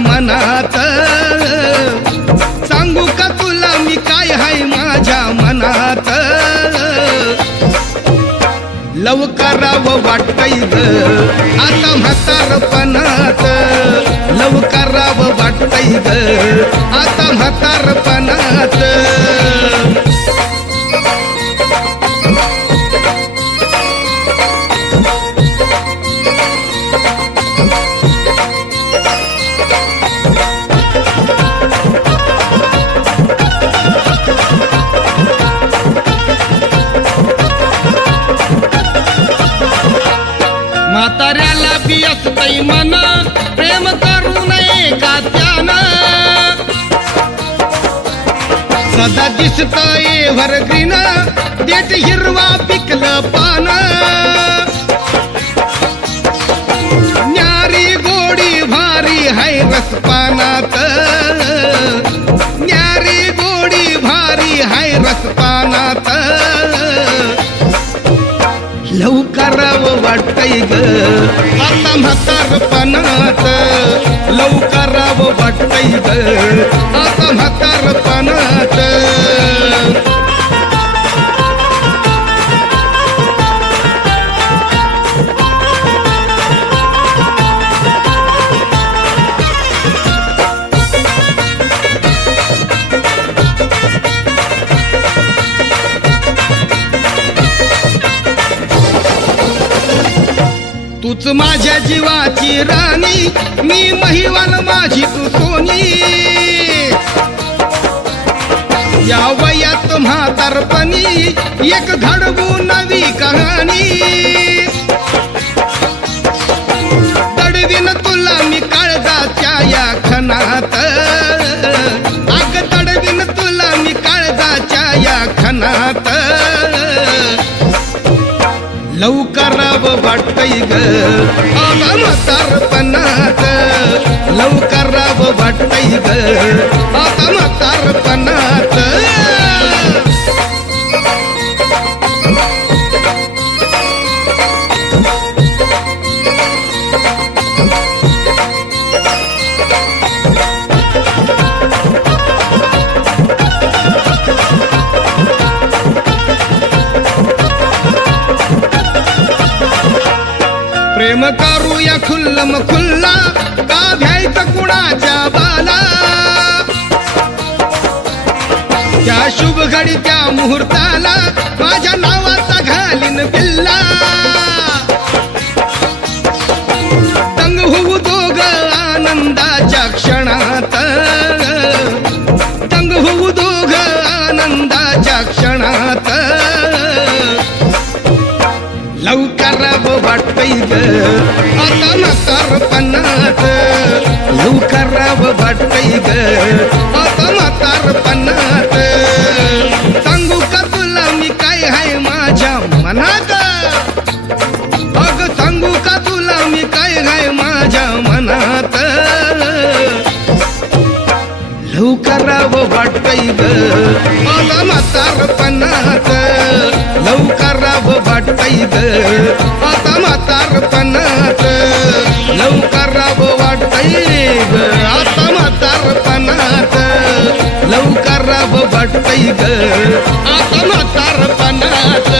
मनात, सांगू का तुला मी काय हाय माझ्या मनात. लव करावं वाटतंय ग आता म्हातारपणात, लव करावं वाटतंय ग आता म्हातारपणात. म्हाताऱ्याला बी असतंय मन, प्रेम करू नये का त्यानं. सदा दिसतंय एव्हरग्रीन, देठ हिरवा पिकलं पान. न्यारी गोडी भारी हाय रसपानात, न्यारी गोडी भारी हाय रसपानात. लव करावं वाटतंय ग आता म्हातारपणात, लव करावं वाटतंय ग आता म्हातारपणात. तूच माझ्या जीवाची राणी, मी महिवाल माझी तू सोनी. या वयात म्हातारपणी एक घडवू नवी कहाणी. तडवीन तुला मी काळजाच्या या खणात, अग तडवीन तुला मी काळजाच्या या खणात. लव करावं वाटतंय ग आता म्हातारपणात, लव करावं वाटतंय ग आता म्हातारपणात. प्रेम करूया खुल्लम खुल्ला, का घ्यायचं कुणाच्या बाला. त्या शुभ घडी त्या मुहूर्ताला माझ्या नावाचा घालीन बिल्ला. दंग होऊ दोघ आनंदाच्या क्षणात, दंग होऊ दोघ आनंदाच्या क्षणात. लव करावं वाटतंय ग आता म्हातारपणात, लव करावं वाटतंय ग आता म्हातारपणात. सांगू का तुला मी काय हाय माझ्या मनात, अग सांगू का तुला मी काय हाय माझ्या मनात. लव करावं वाटतंय ग आता म्हातारपणात, लव करावं वाटतंय ग आता म्हातारपणात. लव करावं वाटतंय ग आता म्हातारपणात, लव करावं वाटतंय ग आता म्हातारपणात.